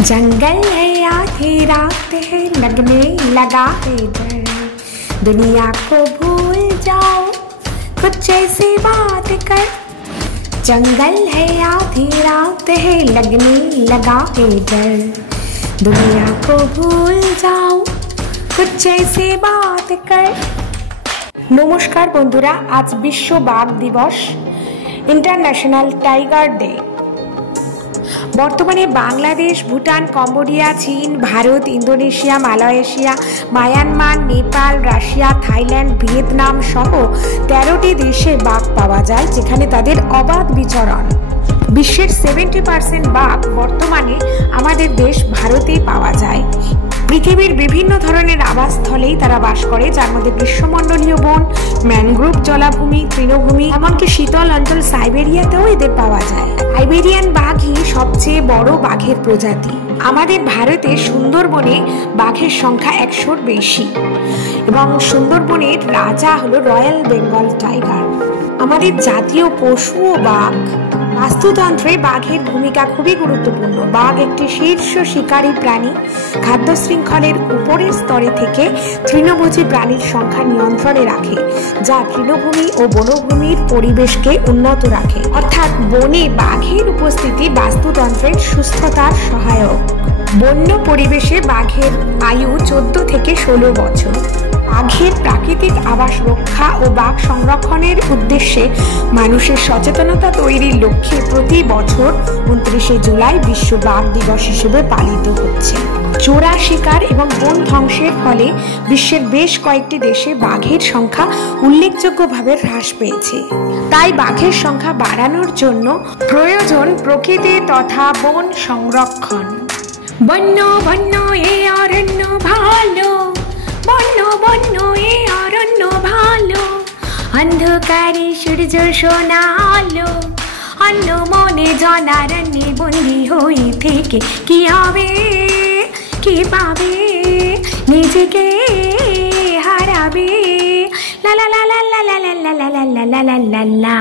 जंगल है आधी रात है लगने लगा है डर, दुनिया को भूल जाओ कुछ ऐसी बात कर। जंगल है आधी रात है लगने लगा है डर, दुनिया को भूल जाओ कुछ ऐसी बात कर। नमस्कार बंधुरा, आज विश्व बाघ दिवस, इंटरनैशनल टाइगर डे। बर्तमाने बांग्लादेश, भूटान, कम्बोडिया, चीन, Bharat, Indonesia, Malaysia, Myanmar, Nepal, Russia, Thailand, Vietnam सह 13টি দেশে বাঘ পাওয়া যায়, যেখানে তাদের অবাধ বিচরণ। বিশ্বের 70% বাঘ বর্তমানে আমাদের দেশ ভারতেই পাওয়া যায়। পৃথিবীর বিভিন্ন ধরনের আবাসস্থলেই তারা বাস করে, যার মধ্যে গ্রীষ্মমণ্ডলীয় বন, ম্যানগ্রোভ জলাভূমি, তৃণভূমি, এমনকি শীতল অঞ্চল সাইবেরিয়াতেও এদের পাওয়া যায়। সাইবেরিয়ান বাঘই সবচেয়ে বড় বাঘের প্রজাতি। আমাদের ভারতে সুন্দরবনে বাঘের সংখ্যা 100-র বেশি এবং সুন্দরবনের রাজা হলো রয়্যাল বেঙ্গল টাইগার। আমাদের জাতীয় পশুও বাঘ। বাস্তুতন্ত্রে বাঘের ভূমিকা খুবই গুরুত্বপূর্ণ। বাঘ একটি শীর্ষ শিকারী প্রাণী। খাদ্য শৃঙ্খলের উপরের স্তরে থেকে তৃণভোজী প্রাণীর সংখ্যা নিয়ন্ত্রণে রাখে, যা তৃণভূমি ও বনভূমির পরিবেশকে উন্নত রাখে। অর্থাৎ বনে বাঘের উপস্থিতি বাস্তুতন্ত্রের সুস্থতার সহায়ক। বন্য পরিবেশে বাঘের আয়ু 14 থেকে 16 বছর। বাঘের প্রাকৃতিক আবাস রক্ষা ও বাঘ সংরক্ষণের উদ্দেশ্যে মানুষের সচেতনতা তৈরির লক্ষ্যে প্রতি বছর 29শে জুলাই বিশ্ব বাঘ দিবস হিসেবে পালিত হচ্ছে। চোরা শিকার এবং বন ধ্বংসের ফলে বিশ্বের বেশ কয়েকটি দেশে বাঘের সংখ্যা উল্লেখযোগ্যভাবে হ্রাস পেয়েছে। তাই বাঘের সংখ্যা বাড়ানোর জন্য প্রয়োজন প্রকৃতি তথা বন সংরক্ষণ। বন্য বন্য এ অরণ্য ভালো, বন্য বন্য এ অরণ্য ভালো, অন্ধকারে সূর্য সোনা আলো, অন্য মনে জনারণ্যে বন্দী হয়ে থেকে কি হবে, কি পাবে, নিজেকে হারাবে। লা লা লা লা লা লা লা লা লা লা লা লা লা।